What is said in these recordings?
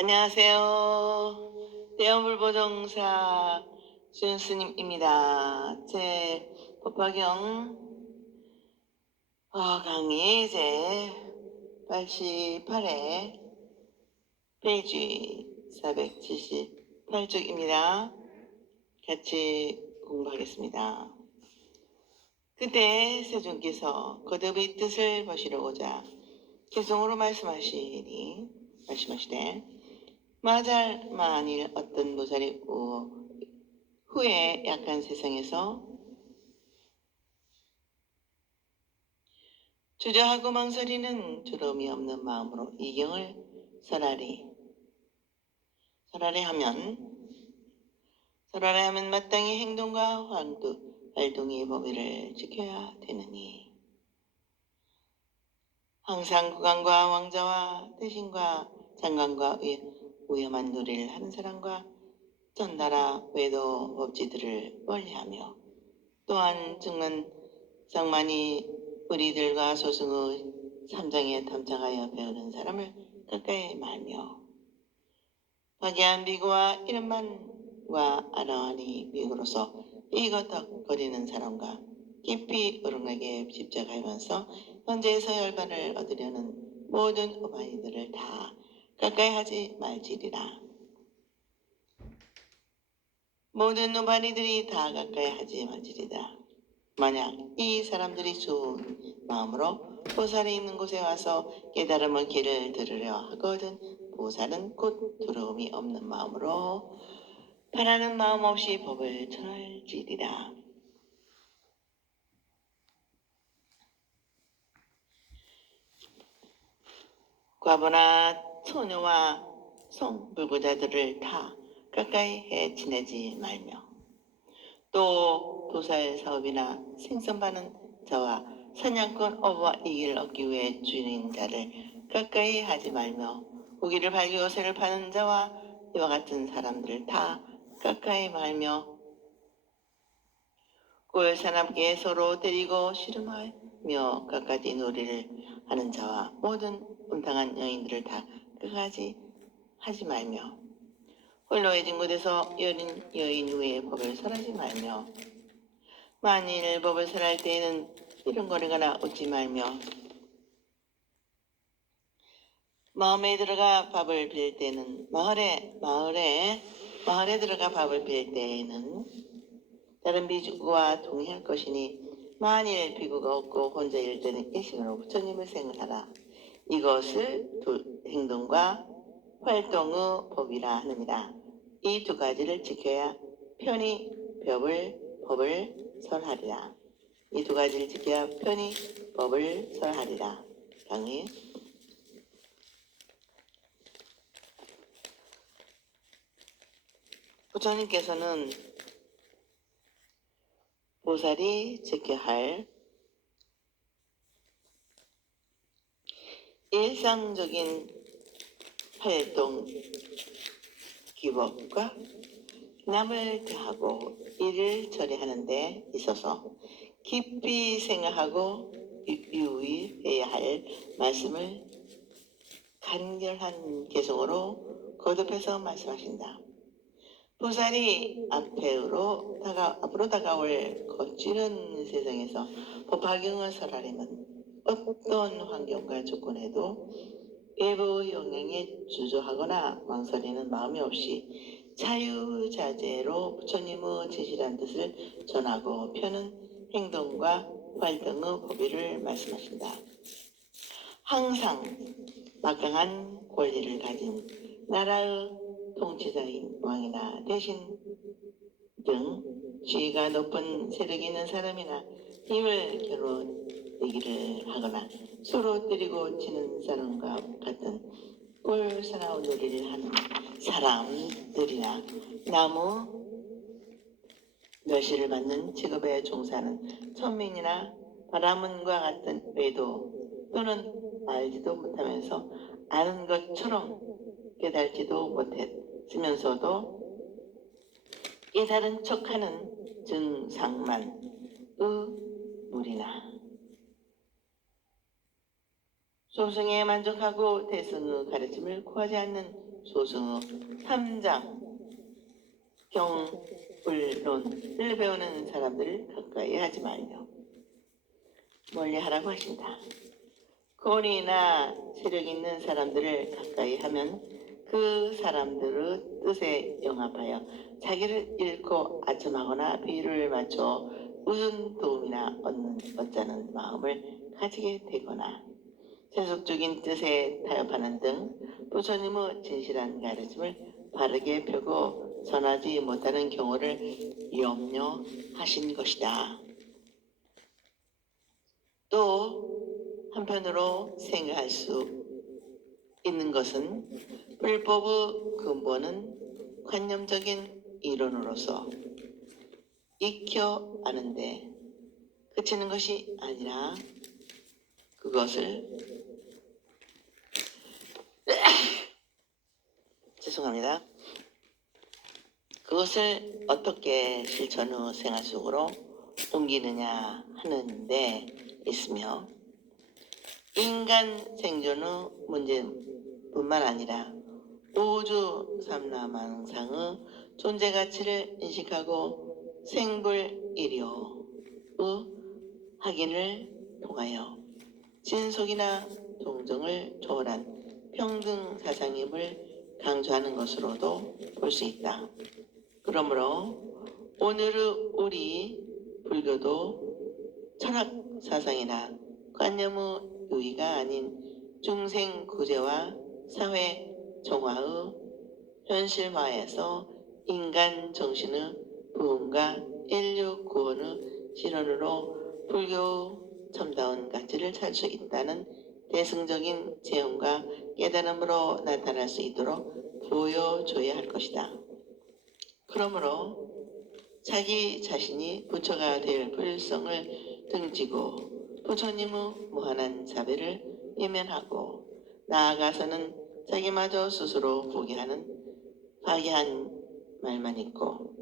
안녕하세요. 대원불보정사 수연스님입니다. 제 법화경 강의 이제 88회 페이지 478쪽입니다. 같이 공부하겠습니다. 그때 세존께서 거듭의 뜻을 보시려고자 개성으로 말씀하시되 만일 어떤 보살이 후에 약한 세상에서 주저하고 망설이는 두려움이 없는 마음으로 이 경을 설하리 하면 마땅히 행동과 활동의 법위를 지켜야 되느니 항상 국왕과 왕자와 대신과 장관과 위험한 놀이를 하는 사람과 전나라 외도 법지들을 멀리하며 또한 장만이 우리들과 소승의 삼장에 탐착하여 배우는 사람을 가까이 말며 박야한 비구와 이름만과 아라하니 비구로서 이것덕거리는 사람과 깊이 어긋나게 집착하면서 현재에서 열반을 얻으려는 모든 우바이들을 다 가까이 하지 말지리라. 모든 우바이들이 다 가까이 하지 말지리다. 만약 이 사람들이 좋은 마음으로 보살이 있는 곳에 와서 깨달음의 길을 들으려 하거든 보살은 곧 두려움이 없는 마음으로 바라는 마음 없이 법을 전할지리라. 과부나 소녀와 성불구자들을 다 가까이 해 지내지 말며 또 도살 사업이나 생선파는 자와 사냥꾼 어부와 이익을 얻기 위해 주인 자를 가까이 하지 말며 고기를 팔고 새를 파는 자와 이와 같은 사람들을 다 가까이 말며 꼴사납게 서로 때리고 씨름하며 갖가지 놀이를 하는 자와 모든 음탕한 여인들을 다 끝까지 하지 말며 홀로해진 곳에서 여인 후에 법을 설하지 말며 만일 법을 설할 때에는 이른거리거나 웃지 말며 마을에 들어가 밥을 빌 때는 다른 비구와 동의할 것이니 만일 비구가 없고 혼자일 때는 일심으로 부처님을 생각하라. 이것을 행동과 활동의 법이라 하느니라. 이 두 가지를 지켜야 편히 법을 설하리라. 이 두 가지를 지켜야 편히 법을 설하리라. 강의. 부처님께서는 보살이 지켜야 할 일상적인 활동 기법과 남을 대하고 일을 처리하는 데 있어서 깊이 생각하고 유의해야 할 말씀을 간결한 개성으로 거듭해서 말씀하신다. 보살이 앞으로 다가올 거칠은 세상에서 법화경을 설하려면 어떤 환경과 조건에도 외부 영향에 주저하거나 망설이는 마음이 없이 자유자재로 부처님의 진실한 뜻을 전하고 펴는 행동과 활동의 법위를 말씀하신다. 항상 막강한 권리를 가진 나라의 통치자인 왕이나 대신 등 지위가 높은 세력이 있는 사람이나 힘을 겨루기를 하거나 서로 때리고 치는 사람과 같은 꼴사나운 놀이를 하는 사람들이나 나무 멸시를 받는 직업에 종사하는 천민이나 바라문과 같은 외도 또는 알지도 못하면서 아는 것처럼 깨달지도 못했으면서도 깨달은 척하는 증상만의 무리나 소승에 만족하고 대승의 가르침을 구하지 않는 소승 3장 경불론을 배우는 사람들을 가까이 하지 말며 멀리 하라고 하신다. 권위나 세력 있는 사람들을 가까이 하면 그 사람들의 뜻에 영합하여 자기를 잃고 아첨하거나 비유를 맞춰 무슨 도움이나 얻자는 마음을 가지게 되거나 세속적인 뜻에 타협하는 등 부처님의 진실한 가르침을 바르게 펴고 전하지 못하는 경우를 염려하신 것이다. 또 한편으로 생각할 수 있는 것은 불법의 근본은 관념적인 이론으로서 익혀 아는데 그치는 것이 아니라 그것을 죄송합니다. 그것을 어떻게 실천 후 생활 속으로 옮기느냐 하는 데 있으며 인간 생존의 문제뿐만 아니라 우주 삼라만상의 존재 가치를 인식하고 생불일io의 확인을 통하여 진속이나 동정을 초월한 평등 사상임을 강조하는 것으로도 볼 수 있다. 그러므로 오늘의 우리 불교도 철학 사상이나 관념의 유의가 아닌 중생 구제와 사회 정화의 현실화에서 인간 정신의 부흥과 인류 구원의 실현으로 불교의 참다운 가치를 찾을 수 있다는 대승적인 체험과 깨달음으로 나타날 수 있도록 보여줘야 할 것이다. 그러므로 자기 자신이 부처가 될 불성을 등지고 부처님의 무한한 자비를 외면하고 나아가서는 자기마저 스스로 포기하는 파괴한 말만 있고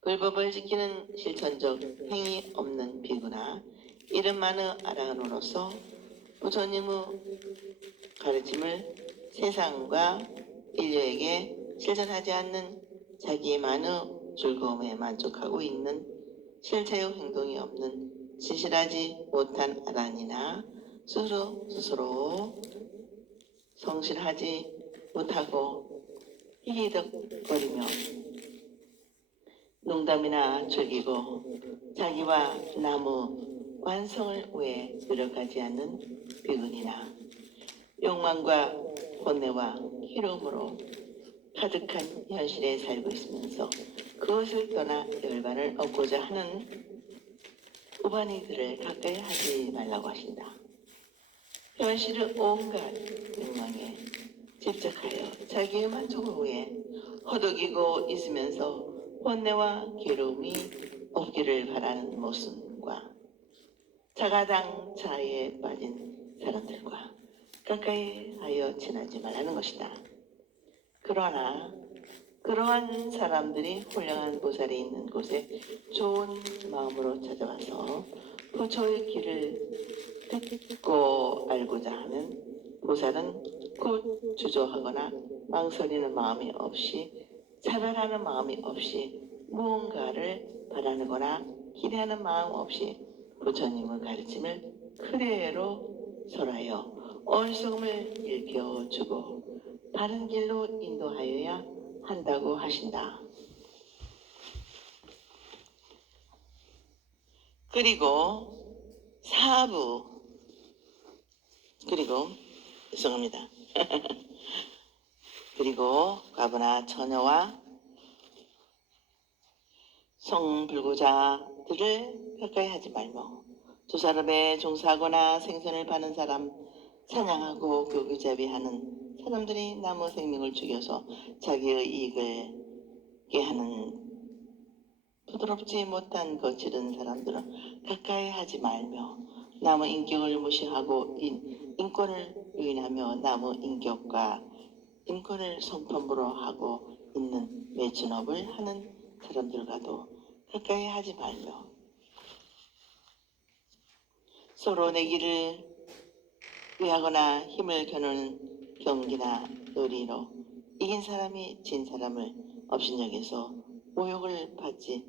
불법을 지키는 실천적 행위 없는 비구나 이름만의 아라한으로서 부처님의 가르침을 세상과 인류에게 실천하지 않는 자기만의 즐거움에 만족하고 있는 실체의 행동이 없는 진실하지 못한 아란이나 스스로 성실하지 못하고 희희덕거리며 농담이나 즐기고 자기와 남의 완성을 위해 노력하지 않는 비근이나 욕망과 혼내와 희롱으로 가득한 현실에 살고 있으면서 그것을 떠나 열반을 얻고자 하는 우반이들을 가까이 하지 말라고 하신다. 현실의 온갖 욕망에 집착하여 자기의 만족을 위해 허덕이고 있으면서 혼내와 괴로움이 없기를 바라는 모습과 자가당 자에 빠진 사람들과 가까이 하여 지나지 말라는 것이다. 그러나 그러한 사람들이 훌륭한 보살이 있는 곳에 좋은 마음으로 찾아와서 부처의 길을 듣고 알고자 하면 보살은 곧 주저하거나 망설이는 마음이 없이 차별하는 마음이 없이 무언가를 바라거나 기대하는 마음 없이 부처님의 가르침을 그대로 설하여 어리석음을 일깨워주고 바른 길로 인도하여야 한다고 하신다. 그리고 사부 죄송합니다. 그리고 과부나 처녀와 성불구자들을 가까이 하지 말며 두 사람에 종사하거나 생선을 파는 사람, 사냥하고 교규잡이하는 사람들이 남의 생명을 죽여서 자기의 이익을 깨하는 부드럽지 못한 거칠은 사람들은 가까이 하지 말며 남의 인격을 무시하고 인권을 유인하며 남의 인격과 인권을 성품으로 하고 있는 매춘업을 하는 사람들과도 가까이 하지 말며 서로 내기를 위하거나 힘을 겨누는 경기나 놀이로 이긴 사람이 진 사람을 업신여겨서 모욕을 받지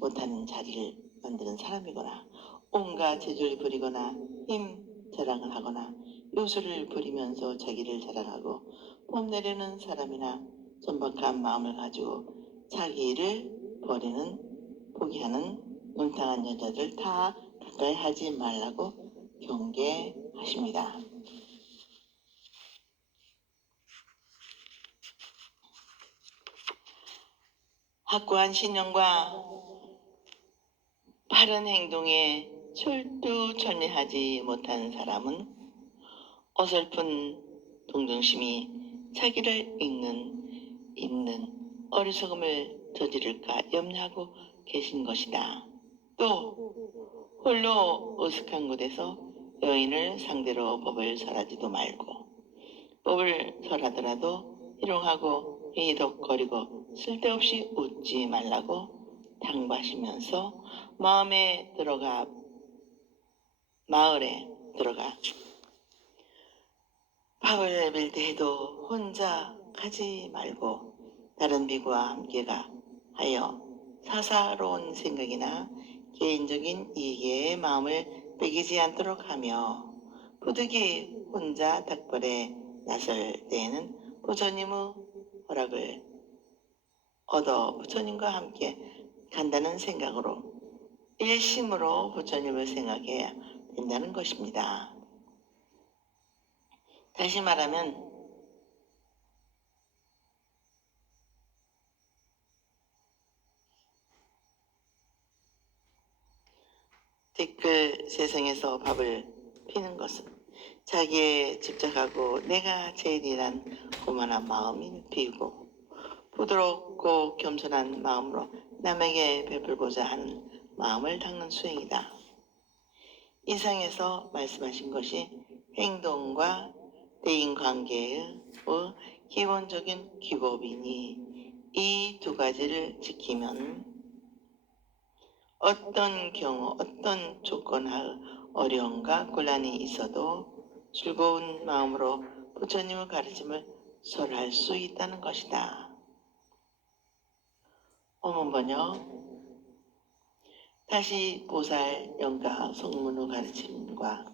못하는 자리를 만드는 사람이거나 온갖 재주를 부리거나 힘 자랑을 하거나 요술을 부리면서 자기를 자랑하고 뽐내려는 사람이나 천박한 마음을 가지고 자기를 포기하는 뭉탕한 여자들 다 가까이 하지 말라고 경계하십니다. 확고한 신념과 바른 행동에 철두철미하지 못한 사람은 어설픈 동정심이 자기를 잊는 어리석음을 저지를까 염려하고 계신 것이다. 또 홀로 어색한 곳에서 여인을 상대로 법을 설하지도 말고 법을 설하더라도 희롱하고 희덕거리고 쓸데없이 웃지 말라고 당부하시면서 마을에 들어가 밥을 빌 때에도 혼자 가지 말고 다른 비구와 함께 하여 사사로운 생각이나 개인적인 이익에 마음을 빼기지 않도록 하며 부득이 혼자 닭벌에 나설 때에는 부처님의 허락을 얻어 부처님과 함께 간다는 생각으로 일심으로 부처님을 생각해야 된다는 것입니다. 다시 말하면 댓글 세상에서 밥을 피는 것은 자기에 집착하고 내가 제일이란 고만한 마음이 피우고 부드럽고 겸손한 마음으로 남에게 베풀고자 하는 마음을 닦는 수행이다. 이상에서 말씀하신 것이 행동과 대인관계의 기본적인 기법이니 이 두 가지를 지키면 어떤 경우 어떤 조건하에 어려움과 곤란이 있어도 즐거운 마음으로 부처님의 가르침을 설할 수 있다는 것이다. 어문번역 다시 보살 영가 성문의 가르침과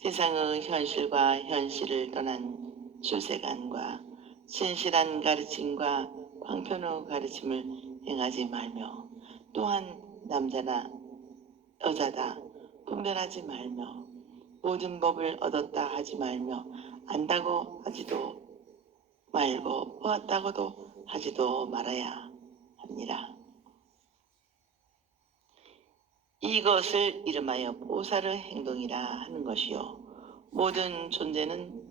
세상의 현실과 현실을 떠난 출세관과 신실한 가르침과 방편의 가르침을 행하지 말며 또한 남자나 여자다 분별하지 말며 모든 법을 얻었다 하지 말며 안다고 하지도 말고 보았다고도 하지도 말아야 합니다. 이것을 이름하여 보살의 행동이라 하는 것이요 모든 존재는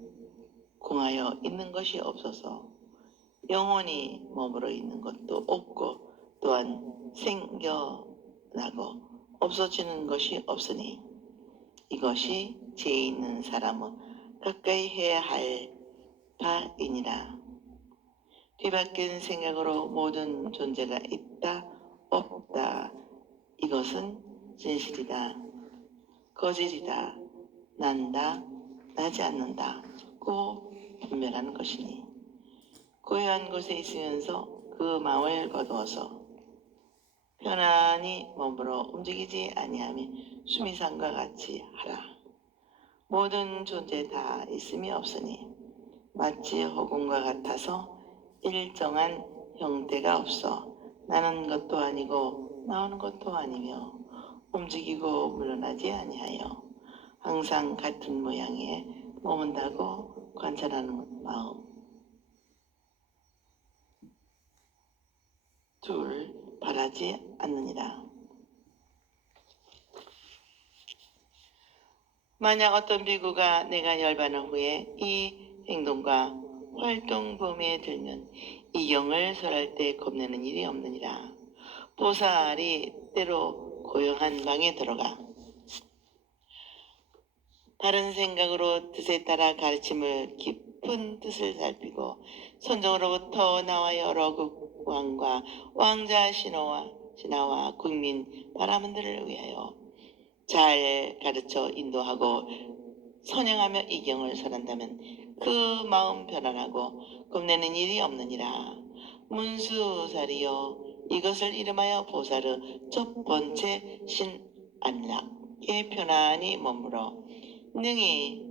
공하여 있는 것이 없어서 영원히 머물러 있는 것도 없고 또한 생겨나고 없어지는 것이 없으니 이것이 죄 있는 사람은 가까이 해야 할 바이니라. 뒤바뀐 생각으로 모든 존재가 있다 없다 이것은 진실이다 거짓이다 난다 나지 않는다고 분별하는 것이니 고요한 곳에 있으면서 그 마음을 거두어서 편안히 머물러 움직이지 아니함이 수미상과 같이 하라. 모든 존재 다 있음이 없으니 마치 허공과 같아서 일정한 형태가 없어 나는 것도 아니고 나오는 것도 아니며 움직이고 물러나지 아니하여 항상 같은 모양에 머문다고 관찰하는 마음. 둘, 바라지 않느니라. 만약 어떤 비구가 내가 열반한 후에 이 행동과 활동 범위에 들면 이 경을 설할 때 겁내는 일이 없느니라. 보살이 때로 고요한 방에 들어가 다른 생각으로 뜻에 따라 가르침을 깊은 뜻을 살피고 선정으로부터 나와 여러 국왕과 왕자 신하와 국민 바라문들을 위하여 잘 가르쳐 인도하고 선행하며 이경을 설한다면 그 마음 편안하고 겁내는 일이 없느니라. 문수살이여 이것을 이름하여 보살의 첫 번째 신안락에 편안히 머물어 능히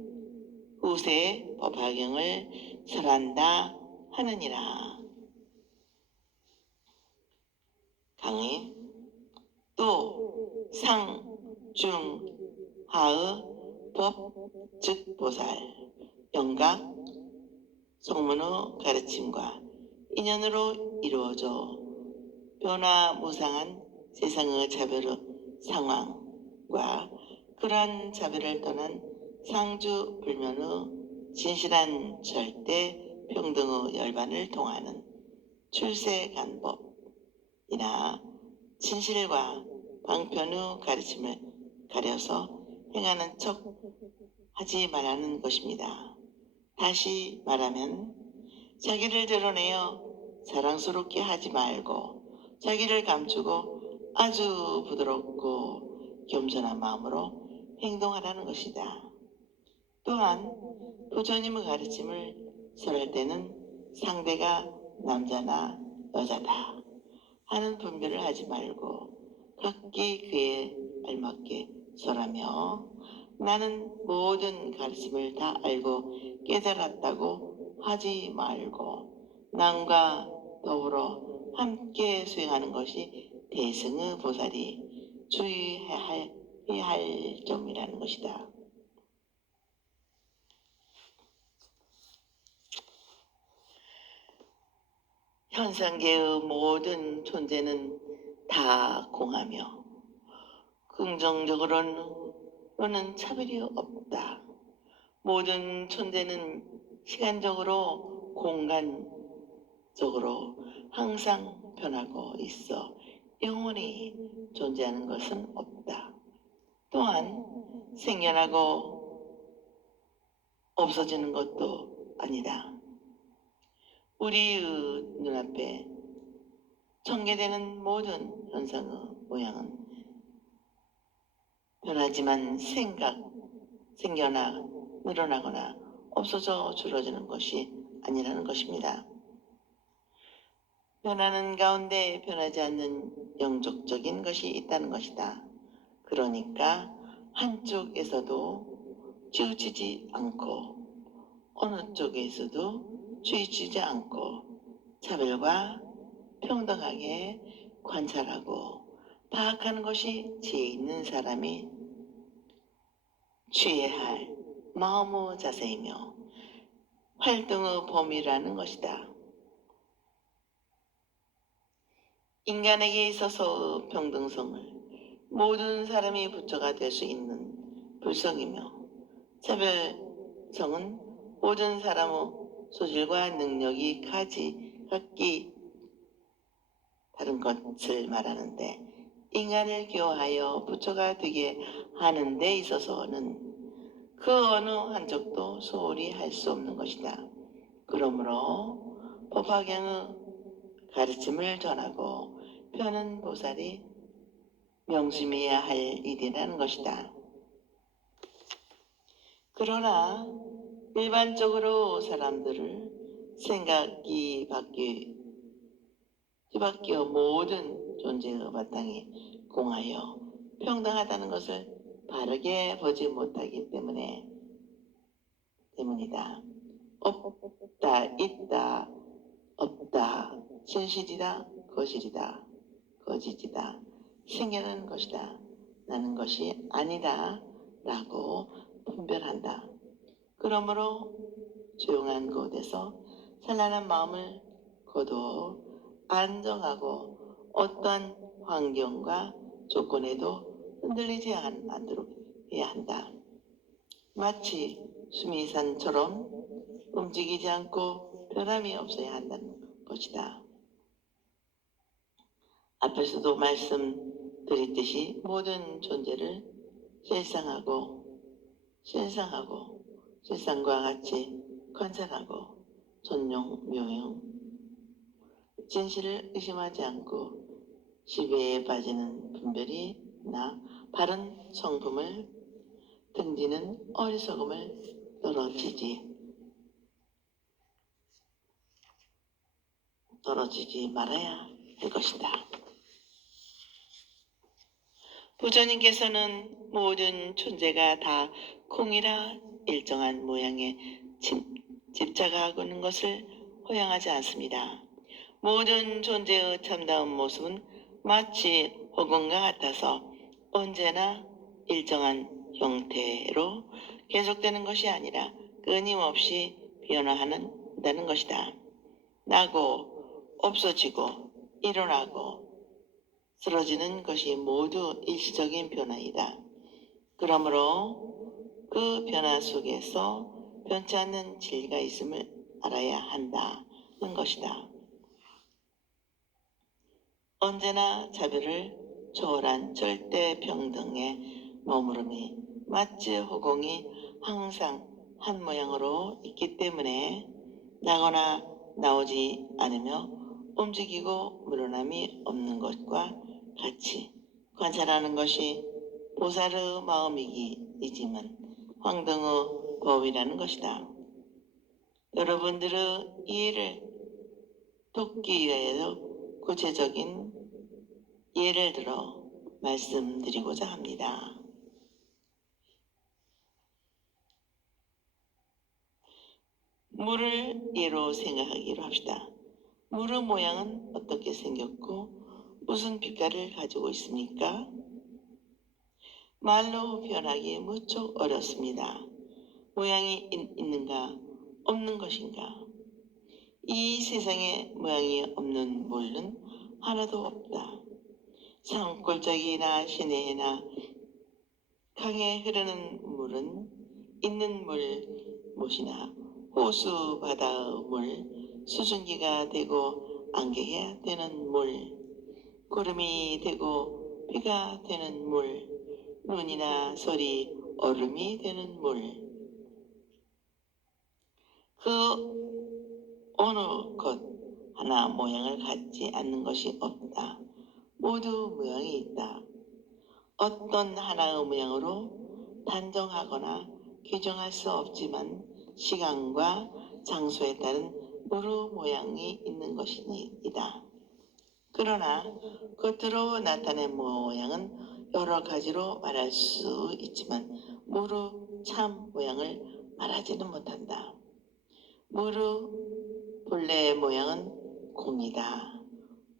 후세의 법화경을 설한다 하느니라. 강의 또 상, 중, 하의 법, 즉 보살, 영각, 성문의 가르침과 인연으로 이루어져 변화무상한 세상의 차별의 상황과 그러한 차별을 떠난 상주불면의 진실한 절대 평등의 열반을 통하는 출세간법이나 진실과 방편의 가르침을 가려서 행하는 척 하지 말라는 것입니다. 다시 말하면 자기를 드러내어 자랑스럽게 하지 말고 자기를 감추고 아주 부드럽고 겸손한 마음으로 행동하라는 것이다. 또한 부처님의 가르침을 설할 때는 상대가 남자나 여자다 하는 분별을 하지 말고 각기 그에 알맞게 설하며 나는 모든 가르침을 다 알고 깨달았다고 하지 말고 남과 더불어 함께 수행하는 것이 대승의 보살이 주의해야 할 점이라는 것이다. 현상계의 모든 존재는 다 공하며 긍정적으로는 차별이 없다. 모든 존재는 시간적으로 공간적으로 항상 변하고 있어 영원히 존재하는 것은 없다. 또한 생겨나고 없어지는 것도 아니다. 우리의 눈앞에 전개되는 모든 현상의 모양은 변하지만 생겨나 늘어나거나 없어져 줄어드는 것이 아니라는 것입니다. 변하는 가운데 변하지 않는 영적적인 것이 있다는 것이다. 그러니까 한쪽에서도 치우치지 않고 어느 쪽에서도 치우치지 않고 차별과 평등하게 관찰하고 파악하는 것이 지혜 있는 사람이 취해야 할 마음의 자세이며 활동의 범위라는 것이다. 인간에게 있어서 평등성을 모든 사람이 부처가 될 수 있는 불성이며 차별성은 모든 사람의 소질과 능력이 각기 다른 것을 말하는데 인간을 기호하여 부처가 되게 하는 데 있어서는 그 어느 한쪽도 소홀히 할 수 없는 것이다. 그러므로 법화경의 가르침을 전하고 펴는 보살이 명심해야 할 일이라는 것이다. 그러나 일반적으로 사람들을 생각이 바뀌어 모든 존재의 바탕이 공하여 평등하다는 것을 바르게 보지 못하기 때문이다. 없다, 있다, 없다, 진실이다, 거실이다, 거짓이다, 생겨나는 것이다, 나는 것이 아니다 라고 분별한다. 그러므로 조용한 곳에서 찬란한 마음을 거두어 안정하고 어떠한 환경과 조건에도 흔들리지 않도록 해야 한다. 마치 수미산처럼 움직이지 않고 변함이 없어야 한다는 것이다. 앞에서도 말씀드렸듯이 모든 존재를 실상과 같이 관찰하고 존용, 묘용, 진실을 의심하지 않고 시비에 빠지는 분별이나 바른 성품을 등지는 어리석음을 떨어지지 말아야 할 것이다. 부처님께서는 모든 존재가 다 콩이라 일정한 모양에 집착하고 있는 것을 허용하지 않습니다. 모든 존재의 참다운 모습은 마치 허공과 같아서 언제나 일정한 형태로 계속되는 것이 아니라 끊임없이 변화한다는 것이다. 나고 없어지고 일어나고 쓰러지는 것이 모두 일시적인 변화이다. 그러므로 그 변화 속에서 변치 않는 진리가 있음을 알아야 한다는 것이다. 언제나 자비를 초월한 절대 평등의 머무름이 마치 허공이 항상 한 모양으로 있기 때문에 나거나 나오지 않으며 움직이고 물러남이 없는 것과 같이 관찰하는 것이 보살의 마음이지만 황등의 법이라는 것이다. 여러분들의 이해를 돕기 위하여 구체적인 예를 들어 말씀드리고자 합니다. 물을 예로 생각하기로 합시다. 물의 모양은 어떻게 생겼고 무슨 빛깔을 가지고 있습니까? 말로 표현하기 무척 어렵습니다. 모양이 있는가 없는 것인가? 이 세상에 모양이 없는 물은 하나도 없다. 산골짜기나 시내나 강에 흐르는 물은 있는 못이나 호수 바다의 물, 수증기가 되고 안개가 되는 물, 구름이 되고 비가 되는 물, 눈이나 소리, 얼음이 되는 물. 그 어느 것 하나 모양을 갖지 않는 것이 없다. 모두 모양이 있다. 어떤 하나의 모양으로 단정하거나 규정할 수 없지만 시간과 장소에 따른 물의 모양이 있는 것이다. 그러나 겉으로 나타낸 모양은 여러 가지로 말할 수 있지만 물의 참 모양을 말하지는 못한다. 물의 본래 모양은 공이다.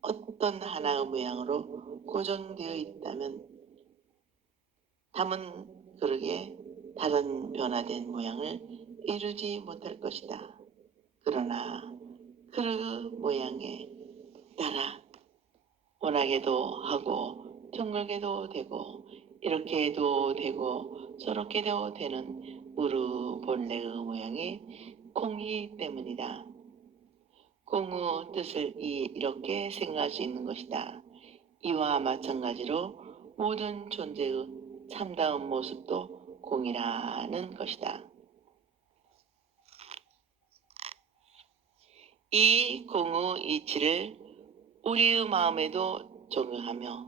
어떤 하나의 모양으로 고정되어 있다면 담은 그릇에 다른 변화된 모양을 이루지 못할 것이다. 그러나 그릇 모양에 따라 원하게도 하고 둥글게도 되고 이렇게도 되고 저렇게도 되는 물의 본래의 모양이 공이기 때문이다. 공의 뜻을 이렇게 생각할 수 있는 것이다. 이와 마찬가지로 모든 존재의 참다운 모습도 공이라는 것이다. 이 공의 이치를 우리의 마음에도 적용하며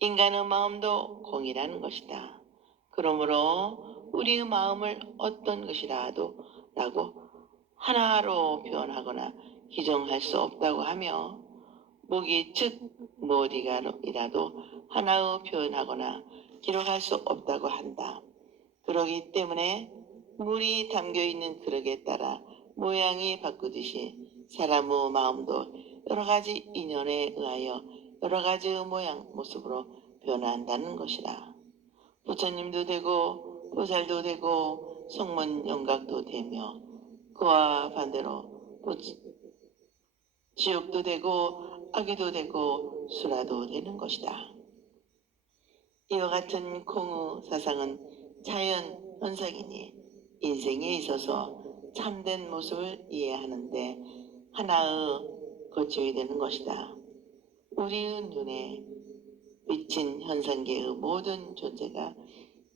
인간의 마음도 공이라는 것이다. 그러므로 우리의 마음을 어떤 것이라도 라고 하나로 표현하거나 규정할 수 없다고 하며 무기 즉 어디가이라도 하나로 표현하거나 기록할 수 없다고 한다. 그러기 때문에 물이 담겨있는 그릇에 따라 모양이 바꾸듯이 사람의 마음도 여러 가지 인연에 의하여 여러 가지의 모양, 모습으로 변화한다는 것이다. 부처님도 되고 보살도 되고 성문 영각도 되며 그와 반대로 지옥도 되고 악귀도 되고 수라도 되는 것이다. 이와 같은 공의 사상은 자연 현상이니 인생에 있어서 참된 모습을 이해하는데 하나의 거침이 되는 것이다. 우리의 눈에 비친 현상계의 모든 존재가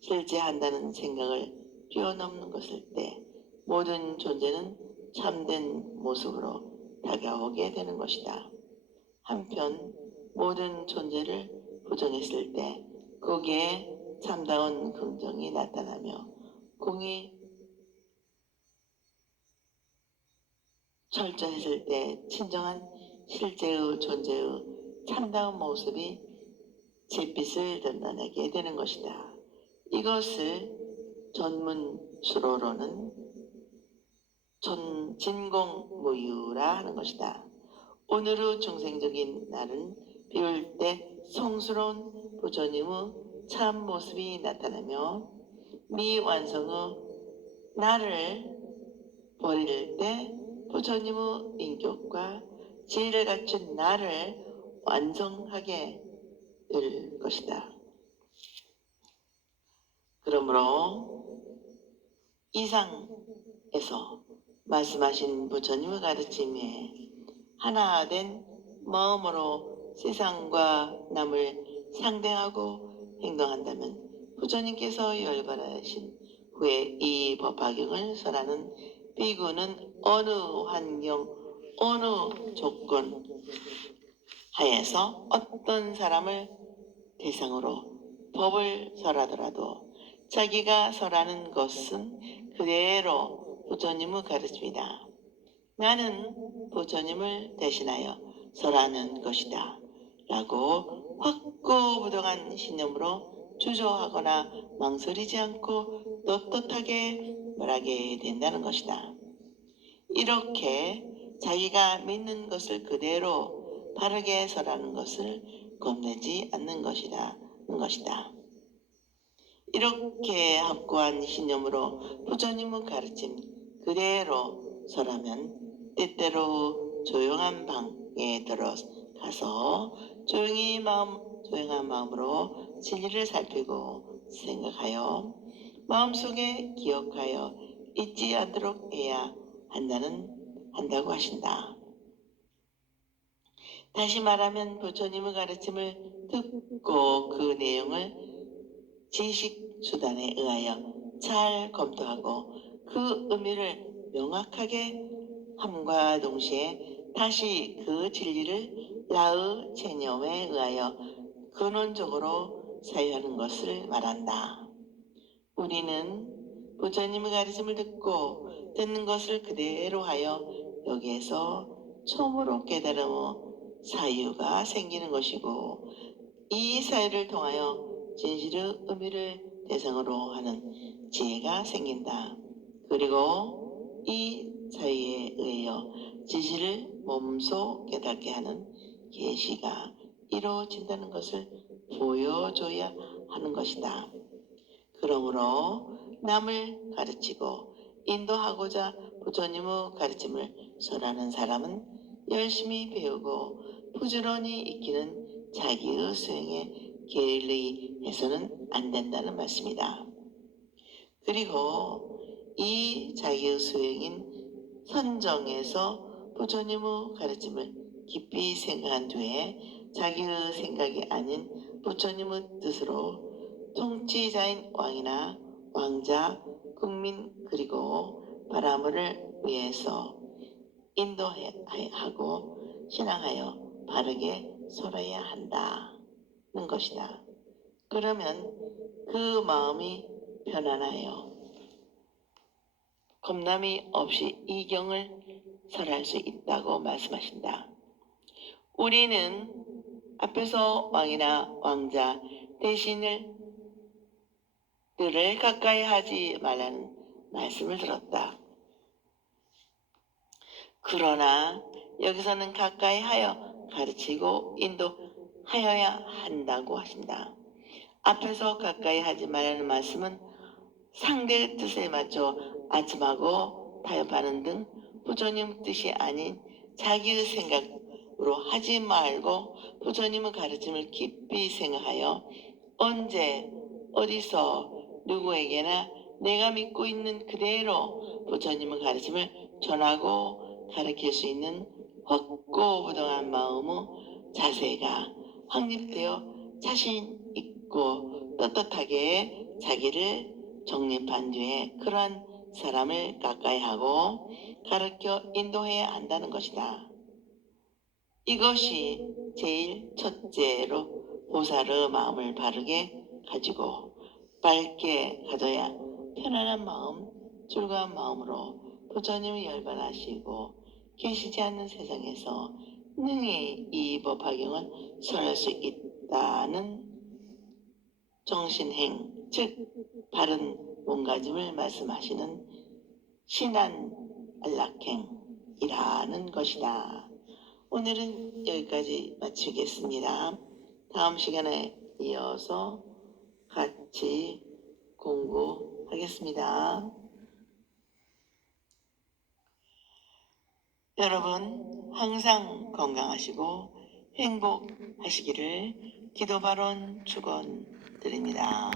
실제한다는 생각을 뛰어넘는 것일 때 모든 존재는 참된 모습으로 다가오게 되는 것이다. 한편 모든 존재를 부정했을 때 거기에 참다운 긍정이 나타나며 공이 철저했을 때 진정한 실제의 존재의 참다운 모습이 잿빛을 드러내게 되는 것이다. 이것을 전문수로로는 진공무유라 하는 것이다. 오늘의 중생적인 나를 비울 때 성스러운 부처님의 참 모습이 나타나며 미완성의 나를 버릴 때 부처님의 인격과 지혜를 갖춘 나를 완성하게 될 것이다. 그러므로 이상에서 말씀하신 부처님의 가르침에 하나 된 마음으로 세상과 남을 상대하고 행동한다면 부처님께서 열반하신 후에 이 법화경을 설하는 비구는 어느 환경, 어느 조건 하에서 어떤 사람을 대상으로 법을 설하더라도 자기가 설하는 것은 그대로 부처님의 가르침이다. 나는 부처님을 대신하여 설하는 것이다. 라고 확고부동한 신념으로 주저하거나 망설이지 않고 떳떳하게 말하게 된다는 것이다. 이렇게 자기가 믿는 것을 그대로 바르게 설하는 것을 겁내지 않는 것이다. 이렇게 확고한 신념으로 부처님의 가르침 그대로 설하면 때때로 조용한 방에 들어가서 조용한 마음으로 진리를 살피고 생각하여 마음속에 기억하여 잊지 않도록 해야 한다고 하신다. 다시 말하면 부처님의 가르침을 듣고 그 내용을 지식 수단에 의하여 잘 검토하고 그 의미를 명확하게 함과 동시에 다시 그 진리를 나의 체념에 의하여 근원적으로 사유하는 것을 말한다. 우리는 부처님의 가르침을 듣는 것을 그대로 하여 여기에서 처음으로 깨달음의 사유가 생기는 것이고 이 사유를 통하여 진실의 의미를 대상으로 하는 지혜가 생긴다. 그리고 이 사유에 의하여 진실을 몸소 깨닫게 하는 계시가 이루어진다는 것을 보여줘야 하는 것이다. 그러므로 남을 가르치고 인도하고자 부처님의 가르침을 설하는 사람은 열심히 배우고 부지런히 익히는 자기의 수행에 게을리해서는 안 된다는 말씀이다. 그리고 이 자기의 수행인 선정에서 부처님의 가르침을 깊이 생각한 뒤에 자기의 생각이 아닌 부처님의 뜻으로 통치자인 왕이나 왕자, 국민 그리고 바라물을 위해서 인도하고 신앙하여 바르게 설해야 한다는 것이다. 그러면 그 마음이 편안하여 겁남이 없이 이 경을 설할 수 있다고 말씀하신다. 우리는 앞에서 왕이나 왕자 대신을 들을 가까이 하지 말라는 말씀을 들었다. 그러나 여기서는 가까이 하여 가르치고 인도하여야 한다고 하신다. 앞에서 가까이 하지 말라는 말씀은 상대의 뜻에 맞춰 아첨하고 타협하는 등 부처님 뜻이 아닌 자기의 생각으로 하지 말고 부처님의 가르침을 깊이 생각하여 언제 어디서 누구에게나 내가 믿고 있는 그대로 부처님의 가르침을 전하고 가르칠 수 있는 확고부동한 마음의 자세가 확립되어 자신 있고 떳떳하게 자기를 정립한 뒤에 그러한 사람을 가까이 하고 가르쳐 인도해야 한다는 것이다. 이것이 제일 첫째로 보살의 마음을 바르게 가지고 밝게 가져야 편안한 마음, 즐거운 마음으로 부처님을 열반하시고 계시지 않는 세상에서 능히 이 법 학용을 선할 수 있다는 정신행, 즉 바른 몸가짐을 말씀하시는 신안 안락행이라는 것이다. 오늘은 여기까지 마치겠습니다. 다음 시간에 이어서 같이 공부하겠습니다. 여러분 항상 건강하시고 행복하시기를 기도발언 축원드립니다.